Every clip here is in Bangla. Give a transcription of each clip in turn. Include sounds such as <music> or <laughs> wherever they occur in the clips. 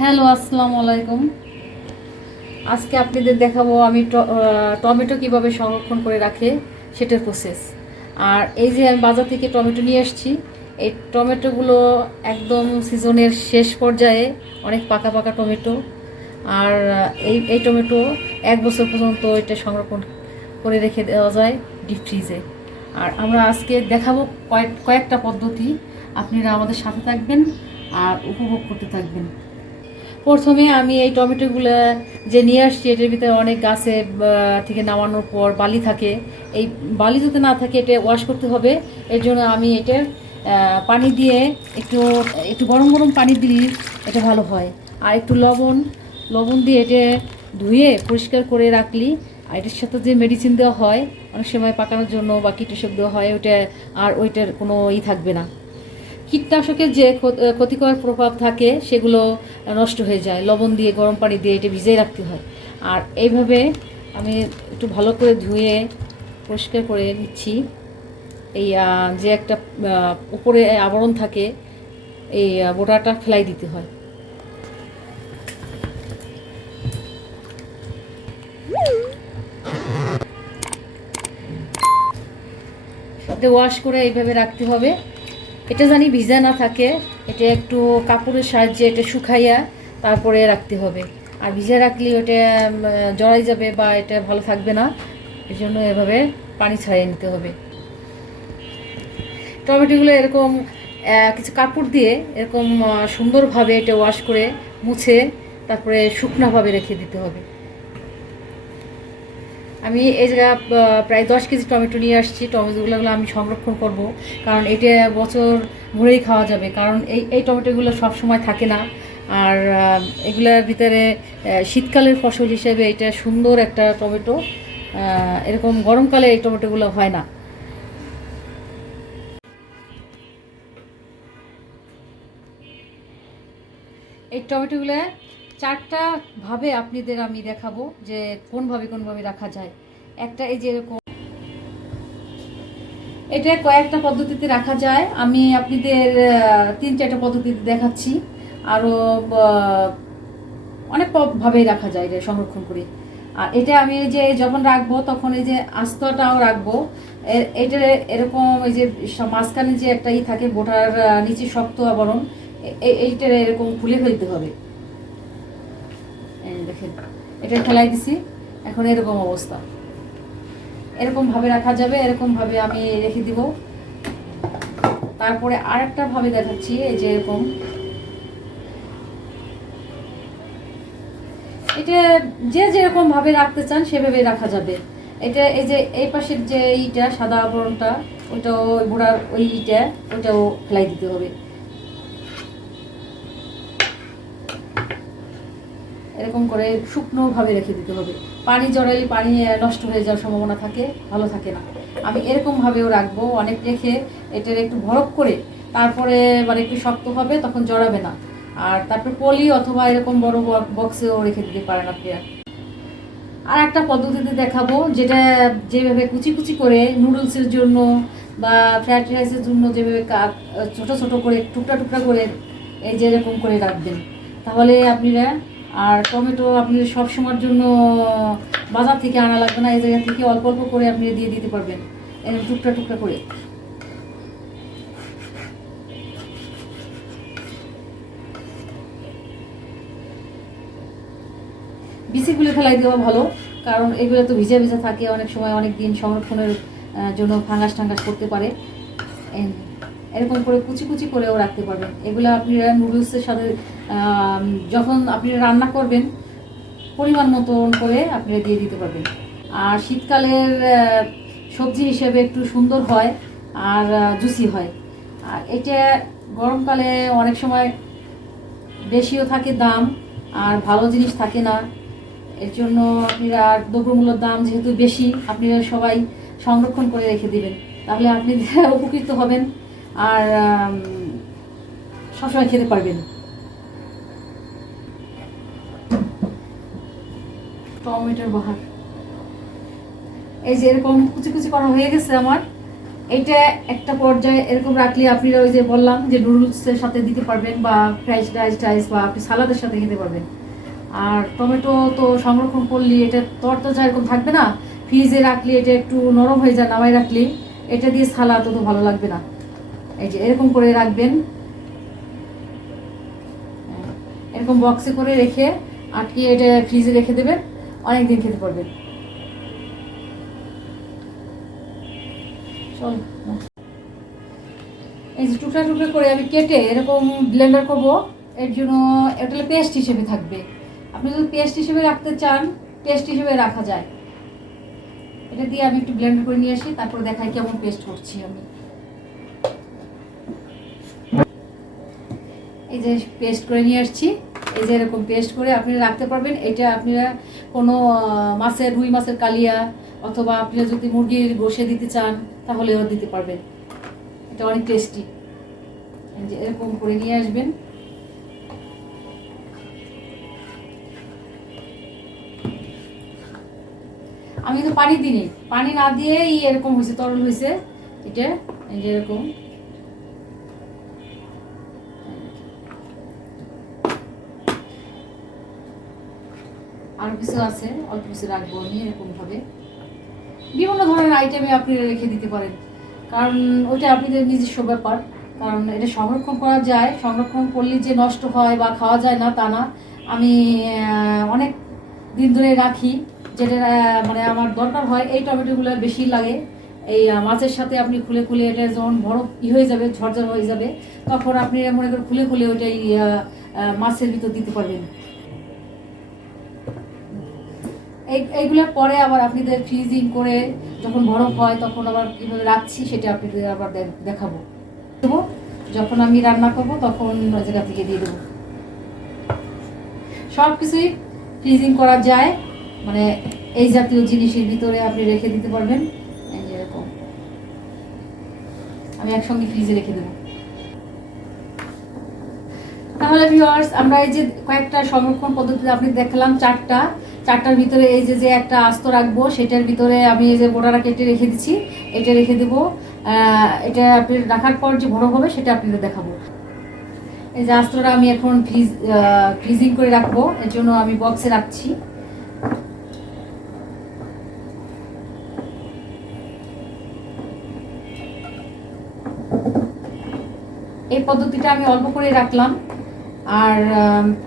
হ্যালো, আসসালামু আলাইকুম। আজকে আপনাদের দেখাবো আমি টমেটো কীভাবে সংরক্ষণ করে রাখে সেটার প্রসেস আর এই যে আমি বাজার থেকে টমেটো নিয়ে এসেছি এই টমেটোগুলো একদম সিজনের শেষ পর্যায়ে অনেক পাকা পাকা টমেটো। আর এই এই টমেটো এক বছর পর্যন্ত এটা সংরক্ষণ করে রেখে দেওয়া যায় ডিপ ফ্রিজে আর আমরা আজকে দেখাবো কয়েক, কয়েকটা পদ্ধতি। আপনারা আমাদের সাথে থাকবেন আর উপভোগ করতে থাকবেন। প্রথমে আমি এই টমেটোগুলো যে নিয়ে আসছি, এটার ভিতরে অনেক গাছে থেকে নামানোর পর বালি থাকে। এই বালি যাতে না থাকে, এটা ওয়াশ করতে হবে। এর জন্য আমি এটার পানি দিয়ে একটু একটু গরম গরম পানি দিলে এটা ভালো হয়। আর একটু লবণ লবণ দিয়ে এটা ধুয়ে পরিষ্কার করে রাখলি। আর এটার সাথে যে মেডিসিন দেওয়া হয়, অনেক সময় পাকানোর জন্য বা কীটনাশক দেওয়া হয়, ওইটা আর ওইটার কোনো ই থাকবে না। কীটনাশকের যে ক্ষত- ক্ষতিকর প্রভাব থাকে, সেগুলো নষ্ট হয়ে যায়। লবণ দিয়ে, গরম পানি দিয়ে এটা ভিজিয়ে রাখতে হয়। আর এইভাবে আমি একটু ভালো করে ধুয়ে পরিষ্কার করে নিচ্ছি। এই যে একটা উপরে আবরণ থাকে, এই বোটাটা ফেলাই দিতে হয়। ওয়াশ করে এইভাবে রাখতে হবে। এটা জানি ভিজা না থাকে, এটা একটু কাপড়ের সাহায্যে এটা শুকাইয়া তারপরে রাখতে হবে। আর ভিজা রাখলে ওটা জড়াই যাবে বা এটা ভালো থাকবে না এই জন্য এভাবে পানি ছাড়িয়ে নিতে হবে। টমেটোগুলো এরকম কিছু কাপড় দিয়ে এরকম সুন্দরভাবে এটা ওয়াশ করে মুছে তারপরে শুকনাভাবে রেখে দিতে হবে। আমি এই জায়গা প্রায় দশ কেজি টমেটো নিয়ে আসছি। টমেটোগুলো আমি সংরক্ষণ করব। কারণ এটা বছর ভরেই খাওয়া যাবে। কারণ এই এই টমেটোগুলো সব সময় থাকে না। আর এগুলোর ভিতরে শীতকালের ফসল হিসেবে এটা সুন্দর একটা টমেটো। এরকম গরমকালে এই টমেটোগুলো হয় না। এই টমেটোগুলো চারটা ভাবে আপনাদের আমি দেখাবো যে কোনভাবে কোনভাবে রাখা যায়। একটা এই যে এরকম। এটা কয়েকটা পদ্ধতিতে রাখা যায়। আমি আপনাদের তিন চারটা পদ্ধতিতে দেখাচ্ছি। আরও অনেক ভাবেই রাখা যায় এটা সংরক্ষণ করে। আর এটা আমি যে যখন রাখব, তখন এই যে আস্তটাও রাখব। এটা এরকম এই যে মাঝখানে যে একটা ই থাকে বোটার নিচে শক্ত আবরণ এইটা এরকম খুলে ফেলতে হবে। দেখেন, এটা খেলাই দিছি। এখন এরকম অবস্থা। এরকম ভাবে রাখা যাবে, এরকম ভাবে আমি রেখে দিব। তারপরে আরেকটা ভাবে দেখাচ্ছি, এই যে এরকম। এটা যে যেরকম ভাবে রাখতে চান সেভাবে রাখা যাবে। এটা এই যে এই পাশের যে ইটা, সাদা আবরণটা ওইটাও ওই বুড়ার ওই ইটা ওইটাও ফেলাই দিতে হবে। এরকম করে শুকনো ভাবে রেখে দিতে হবে। পানি জড়াইলে পানি নষ্ট হয়ে যাওয়ার সম্ভাবনা থাকে, ভালো থাকে না। আমি এরকমভাবেও রাখব, অনেক রেখে এটার একটু ভরক করে তারপরে মানে একটু শক্ত হবে, তখন জড়াবে না। আর তারপরে পলি অথবা এরকম বড় বক্সেও রেখে দিতে পারেন আপনারা আর। একটা পদ্ধতিতে দেখাবো, যেটা যেভাবে কুচি কুচি করে নুডলসের জন্য বা ফ্রাইড রাইসের জন্য যেভাবে ছোট ছোট করে, টুকরা টুকরা করে এই যে এরকম করে রাখবেন। তাহলে আপনারা আর টমেটো আপনি সব সময়ের জন্য বাজার থেকে আনা লাগবে না, এই জায়গা থেকে অল্প অল্প করে আপনি দিয়ে দিতে পারবেন। এরকম টুকটা টুকটা করে। বিচিগুলো ফেলাই দেওয়া ভালো, কারণ এগুলো তো ভিজা ভিজা থাকে, অনেক সময় অনেক দিন সংরক্ষণের জন্য ফাঙ্গাস টাঙ্গাস করতে পারে। এরকম করে কুচি কুচি করেও রাখতে পারবেন। এগুলো আপনি নুডলসের সাথে যখন আপনি রান্না করবেন, পরিমাণ মতন করে আপনি দিয়ে দিতে পারবেন। আর শীতকালের সবজি হিসেবে একটু সুন্দর হয় আর জুসি হয়। আর এটা গরমকালে অনেক সময় বেশিও থাকে দাম আর ভালো জিনিস থাকে না। এর জন্য আপনারা আর দ্রব্যমূল্যের দাম যেহেতু বেশি, আপনারা সবাই সংরক্ষণ করে রেখে দিবেন। তাহলে আপনি <laughs> উপকৃত হবেন আর সবসময় খেতে পারবেন। টমেটোর বাহার। এই যে এরকম কুচি কুচি করা হয়ে গেছে আমার এটা একটা পর্যায়ে এরকম রাখলে আপনি ওই যে বললাম যে নুডলসের সাথে দিতে পারবেন বা ফ্রাইড রাইস টাইস বা আপনি সালাদের সাথে খেতে পারবেন। আর টমেটো তো সংরক্ষণ করলে এটা তরতাজা এরকম থাকবে না ফ্রিজে রাখলে এটা একটু নরম হয়ে যায় নামাই রাখলে এটা দিয়ে সালাদ তো ভালো লাগবে না। এই যে এরকম করে রাখবেন। হ্যাঁ, এরকম বক্সে করে রেখে আটকে এটা ফ্রিজে রেখে দেবেন। অনেক দিন খেতে পারবেন চল এই যে টুকরা টুকরা করে আমি কেটে এরকম ব্লেন্ডার করব, এর জন্য এটা পেস্ট হিসেবে থাকবে। আপনি যদি পেস্ট হিসেবে রাখতে চান পেস্ট হিসেবে রাখা যায়। এটা দিয়ে আমি একটু ব্লেন্ডার করে নিয়ে আসি, তারপর দেখাই কেমন পেস্ট করছি আমি। এই যে পেস্ট করে নিয়ে আসছি। এই যে এরকম পেস্ট করে আপনি রাখতে পারবেন। এটা আপনারা কোনো মাছের, রুই মাছের কালিয়া অথবা আপনারা যদি মুরগির গোশে দিতে চান, তাহলেও দিতে পারবেন। এটা অনেক টেস্টি যে এরকম করে নিয়ে আসবেন। আমি তো পানি দিইনি। পানি না দিয়েই এরকম হয়েছে, তরল হয়েছে। এটা, এই যে এরকম। আরও কিছু আছে, অল্প কিছু রাখব আমি এরকমভাবে বিভিন্ন ধরনের আইটেমে আপনি রেখে দিতে পারেন। কারণ ওইটা আপনাদের নিজস্ব ব্যাপার। কারণ এটা সংরক্ষণ করা যায়। সংরক্ষণ করলে যে নষ্ট হয় বা খাওয়া যায় না, তা না। আমি অনেক দিন ধরে রাখি। যেটা মানে আমার দরকার হয়, এই টমেটোগুলো বেশি লাগে। এই মাছের সাথে আপনি খুলে খুলে এটা যখন বড় ই হয়ে যাবে, ঝরঝর হয়ে যাবে, তখন আপনি মনে করেন খুলে খুলে ওইটাই মাছের ভিতর দিতে পারবেন। এইগুলো পরে আবার আপনাদের ফ্রিজিং করে যখন বরফ হয় তখন আবার কীভাবে রাখছি সেটা আপনাদের আবার দেখাবো। দেবো যখন আমি রান্না করব তখন জায়গা থেকে দিয়ে দেবো। সব কিছুই ফ্রিজিং করা যায়। মানে এই জাতীয় জিনিসের ভিতরে আপনি রেখে দিতে পারবেন। এরকম। আমি একসঙ্গে ফ্রিজে রেখে দেবো। তাহলে ভিওয়ার্স আমরা এই যে কয়েকটা সংরক্ষণ পদ্ধতি আপনি দেখালাম, চারটা। চারটার ভিতরে এই যে যে একটা আস্ত রাখব, সেটার ভিতরে আমি এই যে বোটারা কেটে রেখে দিচ্ছি এটা রেখে দেবো। এটা আপনি রাখার পর যে বড় হবে, সেটা আপনাদের দেখাবো। এই যে আস্তটা আমি এখন ফ্রিজ ফ্রিজিং করে রাখব, এর জন্য আমি বক্সে রাখছি। এই পদ্ধতিটা আমি অল্প করে রাখলাম। আর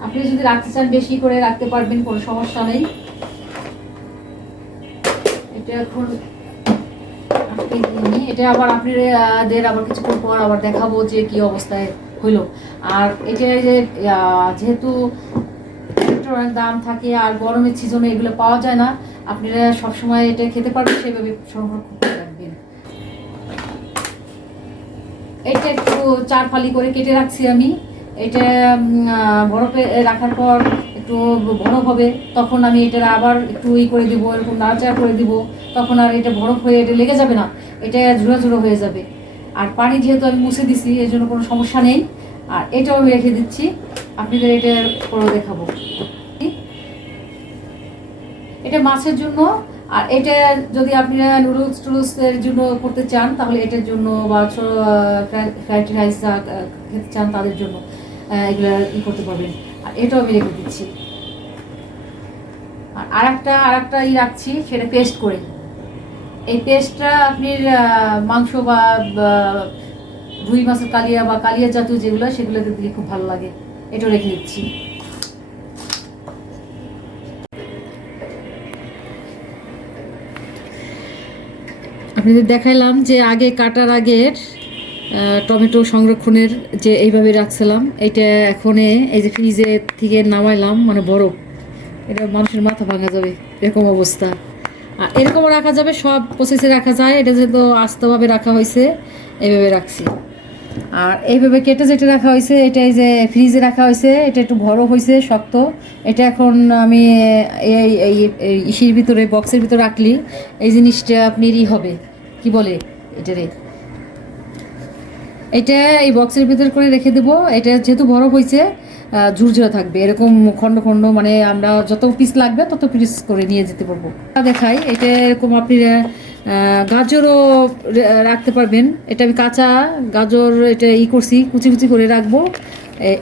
আপনি যদি রাখতে চান, বেশি করে রাখতে পারবেন, কোনো সমস্যা নেই। এটা এখন এটা আবার আপনাদের আবার কিছুক্ষণ পর আবার দেখাবো যে কি অবস্থায় হইল। আর এটা যে যেহেতু অনেক দাম থাকে আর গরমের সিজনে এগুলো পাওয়া যায় না, আপনারা সবসময় এটা খেতে পারবেন, সেভাবে সংরক্ষণ করে রাখবেন। এটা একটু চার ফালি করে কেটে রাখছি আমি। এটা বরফে রাখার পর একটু বরফ হবে, তখন আমি এটা আবার একটু ই করে দিব, এরকম নাড়াচাড়া করে দিব, তখন আর এটা বরফ হয়ে এটা লেগে যাবে না, এটা ঝুড়ো ঝুড়ো হয়ে যাবে। আর পানি যেহেতু আমি মুছে দিছি, এর জন্য কোনো সমস্যা নেই। আর এটাও আমি রেখে দিচ্ছি, আপনাদের এটা করে দেখাবো। এটা মাছের জন্য, আর এটা যদি আপনারা নুডলস টুডলসের জন্য করতে চান, তাহলে এটার জন্য বা ফ্রাইড রাইস খেতে চান, তাদের জন্য। এগুলো ই করতে পারবেন। আর এটাও আমি রেখে দিচ্ছি। আর আরেকটা আরেকটা ই রাখছি, সেটা পেস্ট করে। এই পেস্টটা আপনি মাংস বা রুই মাছের কালিয়া বা কালিয়া জাতীয় যেগুলো, সেগুলোতে দিলে খুব ভালো লাগে। এটাও রেখে দিচ্ছি। আপনাদের দেখাইলাম যে আগে কাটার আগের টমেটো সংরক্ষণের যে এইভাবে রাখছিলাম এটা এখন এই যে ফ্রিজে থেকে নামাইলাম মানে বরফ এটা মানুষের মাথা ভাঙা যাবে, এরকম অবস্থা। আর এরকম রাখা যাবে, সব প্রসেসে রাখা যায়। এটা যেহেতু আস্তভাবে রাখা হয়েছে, এইভাবে রাখছি। আর এইভাবে কেটে যেটা রাখা হয়েছে, এটা এই যে ফ্রিজে রাখা হয়েছে, এটা একটু বরফ হয়েছে, শক্ত। এটা এখন আমি এই ইসির ভিতরে, বক্সের ভিতরে রাখলি, এই জিনিসটা আপনারই হবে। কি বলে এটারে? এটা এই বক্সের ভিতর করে রেখে দেবো। এটা যেহেতু বরফ হয়েছে ঝুরঝুরে থাকবে। এরকম খণ্ড খণ্ড মানে আমরা যত পিস লাগবে তত পিস করে নিয়ে যেতে পারব। দেখাই, এটা এরকম আপনি গাজরও রাখতে পারবেন। এটা আমি কাঁচা গাজর এটা ই করছি, কুচি কুচি করে রাখব।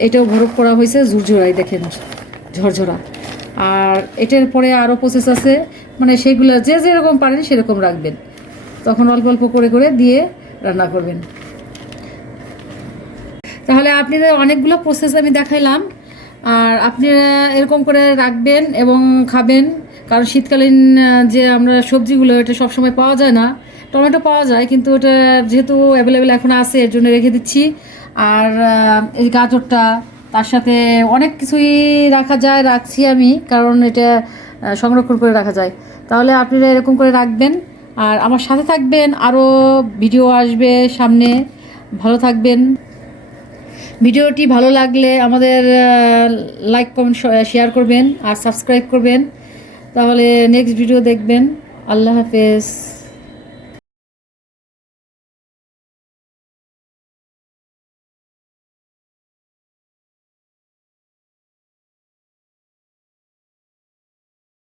এটাও ভরপ করা হয়েছে ঝুরঝুরাই দেখেন, ঝরঝরা। আর এটার পরে আরও প্রসেস আছে মানে সেগুলো যে যেরকম পারেন সেরকম রাখবেন। তখন অল্প অল্প করে করে দিয়ে রান্না করবেন। তাহলে আপনাদের অনেকগুলো প্রসেস আমি দেখাইলাম। আর আপনারা এরকম করে রাখবেন এবং খাবেন। কারণ শীতকালীন যে আমরা সবজিগুলো, এটা সবসময় পাওয়া যায় না। টমেটো পাওয়া যায়, কিন্তু ওটা যেহেতু অ্যাভেলেবেল এখন আছে, এর জন্য রেখে দিচ্ছি। আর এই গাজরটা, তার সাথে অনেক কিছুই রাখা যায়, রাখছি আমি, কারণ এটা সংরক্ষণ করে রাখা যায়। তাহলে আপনারা এরকম করে রাখবেন। আর আমার সাথে থাকবেন আরও ভিডিও আসবে সামনে। ভালো থাকবেন। ভিডিওটি ভালো লাগলে আমাদের লাইক কমেন্ট শেয়ার করবেন আর সাবস্ক্রাইব করবেন। তাহলে নেক্সট ভিডিও দেখবেন। আল্লাহ হাফেজ।